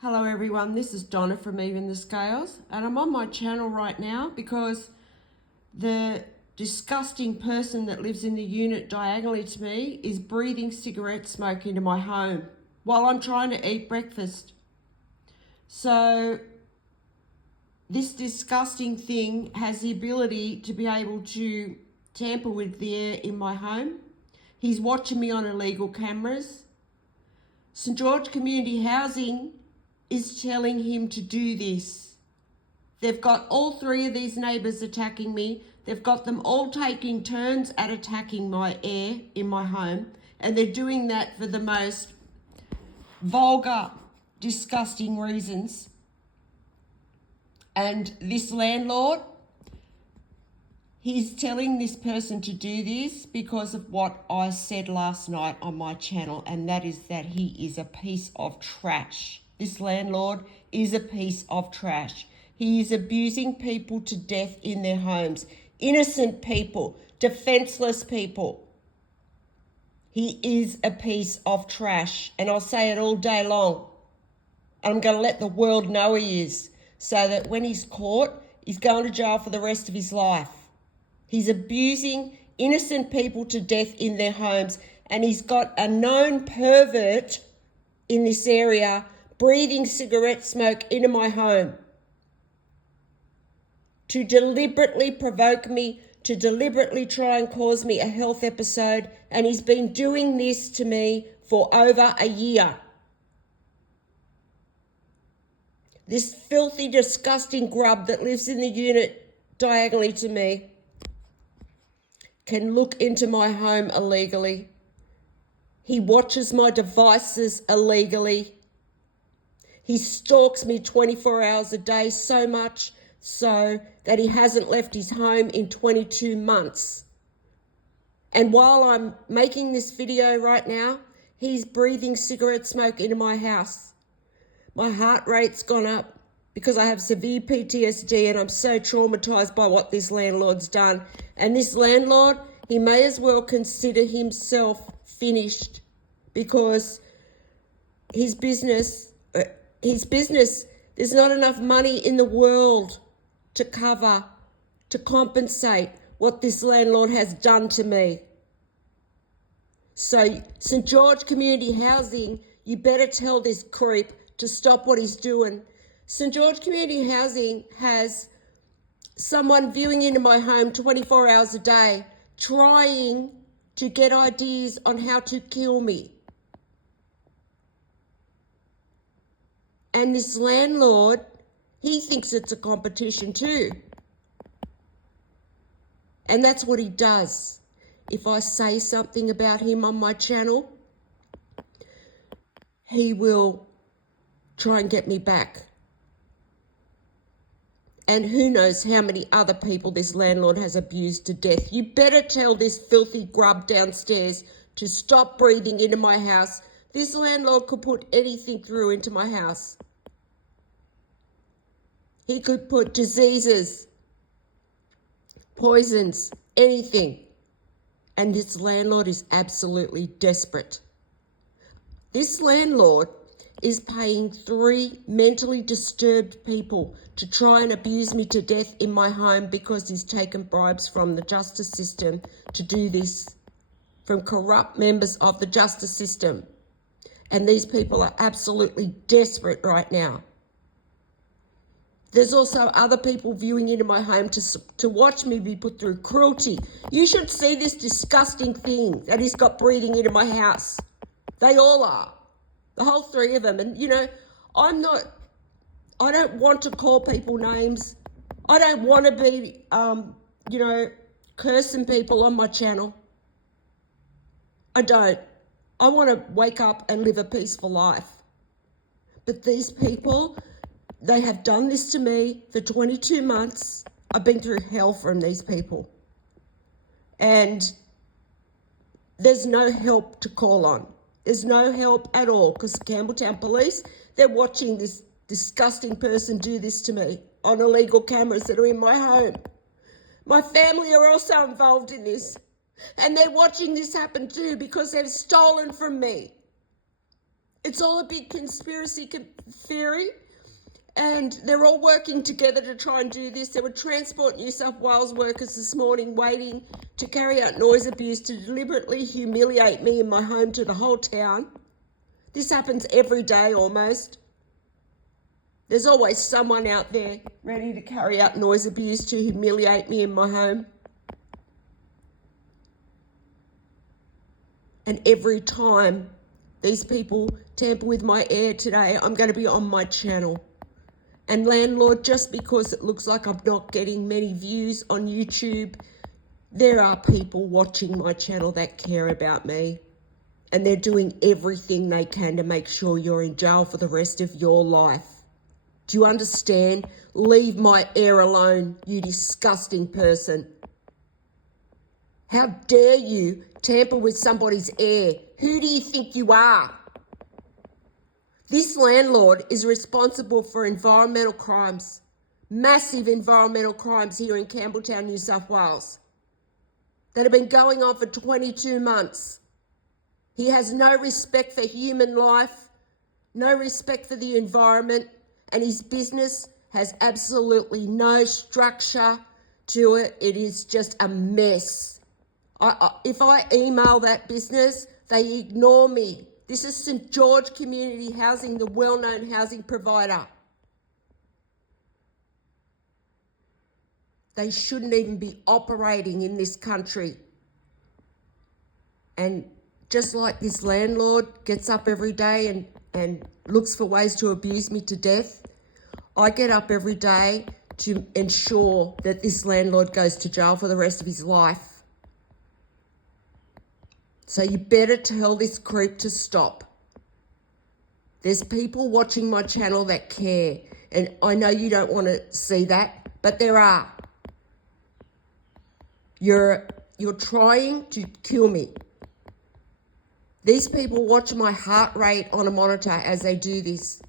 Hello everyone, this is Donna from Even the Scales, and I'm on my channel right now because the disgusting person that lives in the unit diagonally to me is breathing cigarette smoke into my home while I'm trying to eat breakfast. So this disgusting thing has the ability to be able to tamper with the air in my home. He's watching me on illegal cameras. St George Community Housing is telling him to do this. They've got all three of these neighbours attacking me. They've got them all taking turns at attacking my air in my home. And they're doing that for the most vulgar, disgusting reasons. And this landlord, he's telling this person to do this because of what I said last night on my channel, and that is that he is a piece of trash. This landlord is a piece of trash. He is abusing people to death in their homes. Innocent people, defenseless people. He is a piece of trash, and I'll say it all day long. I'm going to let the world know he is, so that when he's caught, he's going to jail for the rest of his life. He's abusing innocent people to death in their homes, and he's got a known pervert in this area breathing cigarette smoke into my home to deliberately provoke me, to deliberately try and cause me a health episode, and he's been doing this to me for over a year. This filthy, disgusting grub that lives in the unit diagonally to me can look into my home illegally. He watches my devices illegally. He stalks me 24 hours a day, so much so that he hasn't left his home in 22 months. And while I'm making this video right now, he's breathing cigarette smoke into my house. My heart rate's gone up because I have severe PTSD and I'm so traumatized by what this landlord's done. And this landlord, he may as well consider himself finished because his business, there's not enough money in the world to cover, to compensate what this landlord has done to me. So St George Community Housing, you better tell this creep to stop what he's doing. St George Community Housing has someone viewing into my home 24 hours a day, trying to get ideas on how to kill me. And this landlord, he thinks it's a competition too. And that's what he does. If I say something about him on my channel, he will try and get me back. And who knows how many other people this landlord has abused to death. You better tell this filthy grub downstairs to stop breathing into my house. This landlord could put anything through into my house. He could put diseases, poisons, anything. And this landlord is absolutely desperate. This landlord is paying 3 mentally disturbed people to try and abuse me to death in my home because he's taken bribes from the justice system to do this, from corrupt members of the justice system. And these people are absolutely desperate right now. There's also other people viewing into my home to watch me be put through cruelty. You should see this disgusting thing that he's got breathing into my house. They all are. The whole 3 of them. And, you know, I don't want to call people names. I don't want to be, cursing people on my channel. I don't. I want to wake up and live a peaceful life. But these people, they have done this to me for 22 months. I've been through hell from these people. And there's no help to call on. There's no help at all because the Campbelltown police, they're watching this disgusting person do this to me on illegal cameras that are in my home. My family are also involved in this. And they're watching this happen too because they've stolen from me. It's all a big conspiracy theory, and they're all working together to try and do this. There were Transport New South Wales workers this morning waiting to carry out noise abuse to deliberately humiliate me in my home to the whole town. This happens every day almost. There's always someone out there ready to carry out noise abuse to humiliate me in my home. And every time these people tamper with my air today, I'm going to be on my channel. And Landlord, just because it looks like I'm not getting many views on YouTube, there are people watching my channel that care about me. And they're doing everything they can to make sure you're in jail for the rest of your life. Do you understand? Leave my air alone, you disgusting person. How dare you tamper with somebody's air? Who do you think you are? This landlord is responsible for environmental crimes, massive environmental crimes here in Campbelltown, New South Wales, that have been going on for 22 months. He has no respect for human life, no respect for the environment, and his business has absolutely no structure to it. It is just a mess. If I email that business, they ignore me. This is St George Community Housing, the well-known housing provider. They shouldn't even be operating in this country. And just like this landlord gets up every day and looks for ways to abuse me to death, I get up every day to ensure that this landlord goes to jail for the rest of his life. So you better tell this creep to stop. There's people watching my channel that care, and I know you don't want to see that, but there are. You're trying to kill me. These people watch my heart rate on a monitor as they do this.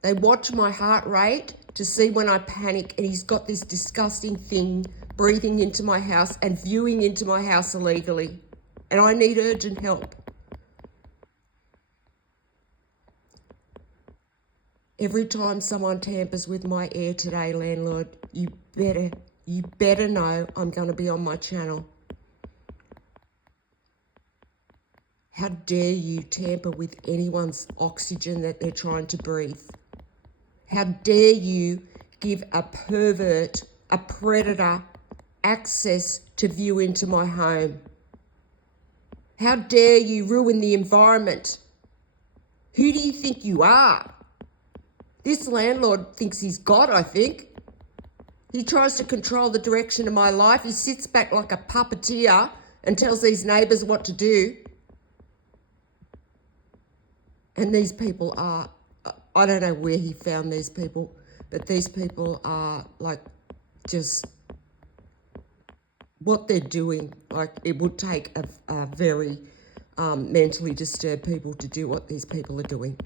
They watch my heart rate to see when I panic, and he's got this disgusting thing breathing into my house and viewing into my house illegally. And I need urgent help. Every time someone tampers with my air today, landlord, you better know I'm going to be on my channel. How dare you tamper with anyone's oxygen that they're trying to breathe? How dare you give a pervert, a predator, access to view into my home? How dare you ruin the environment? Who do you think you are? This landlord thinks he's God, I think. He tries to control the direction of my life. He sits back like a puppeteer and tells these neighbours what to do. And these people are, I don't know where he found these people, but these people are like just what they're doing. Like it would take a very mentally disturbed people to do what these people are doing.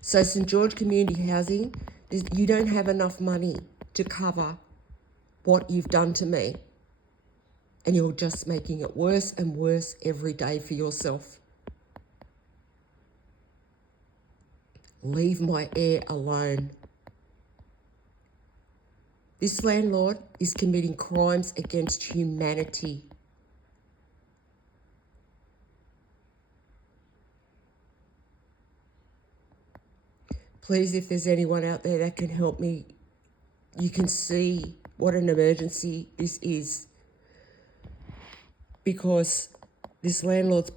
So St George Community Housing, you don't have enough money to cover what you've done to me. And you're just making it worse and worse every day for yourself. Leave my air alone. This landlord is committing crimes against humanity. Please, if there's anyone out there that can help me, you can see what an emergency this is. Because this landlord's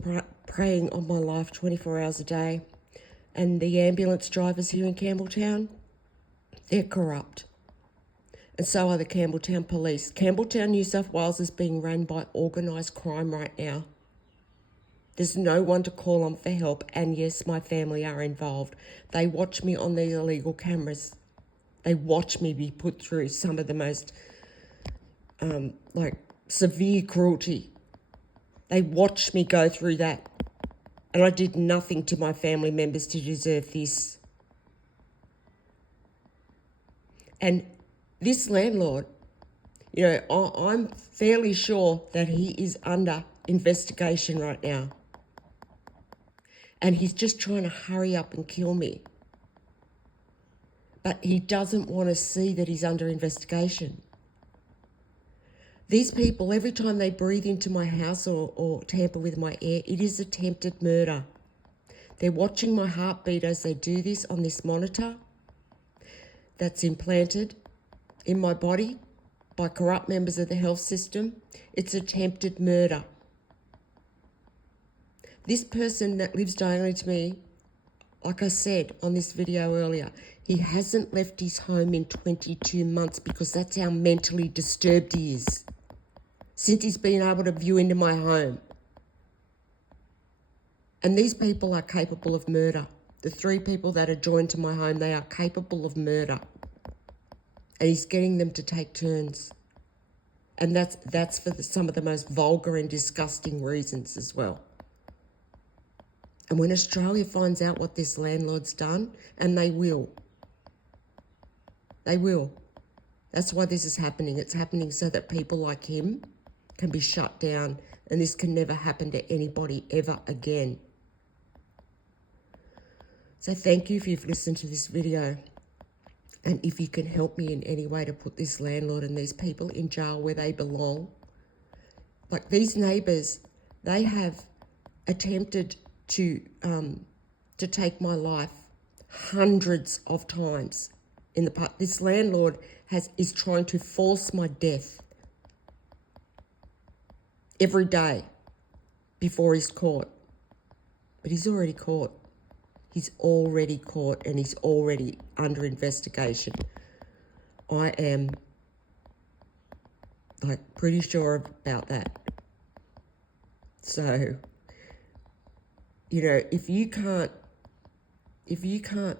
preying on my life 24 hours a day. And the ambulance drivers here in Campbelltown, they're corrupt. And so are the Campbelltown police. Campbelltown, New South Wales is being run by organised crime right now. There's no one to call on for help, and yes, my family are involved. They watch me on these illegal cameras. They watch me be put through some of the most, severe cruelty. They watched me go through that. And I did nothing to my family members to deserve this. And this landlord, You know, I'm fairly sure that he is under investigation right now. And he's just trying to hurry up and kill me. But he doesn't want to see that he's under investigation. These people, every time they breathe into my house or tamper with my air, it is attempted murder. They're watching my heartbeat as they do this on this monitor that's implanted in my body by corrupt members of the health system. It's attempted murder. This person that lives diagonally to me, like I said on this video earlier, he hasn't left his home in 22 months because that's how mentally disturbed he is. Since he's been able to view into my home. And these people are capable of murder. The 3 people that are joined to my home, they are capable of murder. And he's getting them to take turns. And that's for some of the most vulgar and disgusting reasons as well. And when Australia finds out what this landlord's done, and they will. They will. That's why this is happening. It's happening so that people like him can be shut down, and this can never happen to anybody ever again. So thank you if you've listened to this video. And if you can help me in any way to put this landlord and these people in jail where they belong. Like these neighbours, they have attempted to take my life hundreds of times in the past. This landlord is trying to force my death every day before he's caught. But he's already caught. He's already caught and he's already under investigation. I am pretty sure about that. So, you know, if you can't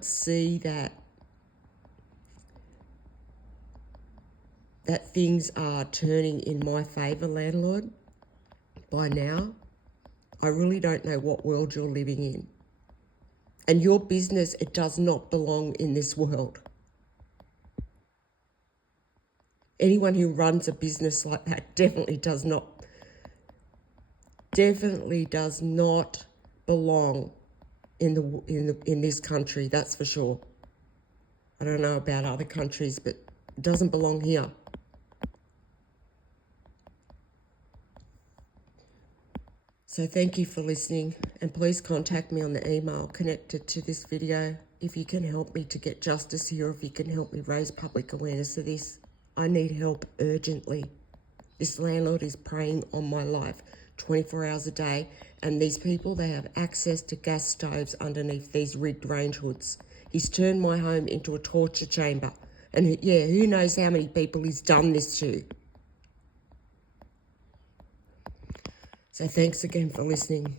see that things are turning in my favour, landlord, by now, I really don't know what world you're living in. And your business, it does not belong in this world. Anyone who runs a business like that definitely does not belong in this country, that's for sure. I don't know about other countries, but it doesn't belong here. So thank you for listening, and please contact me on the email connected to this video if you can help me to get justice here, or if you can help me raise public awareness of this. I need help urgently. This landlord is preying on my life 24 hours a day, and these people, they have access to gas stoves underneath these rigged range hoods. He's turned my home into a torture chamber, and yeah, who knows how many people he's done this to. So thanks again for listening.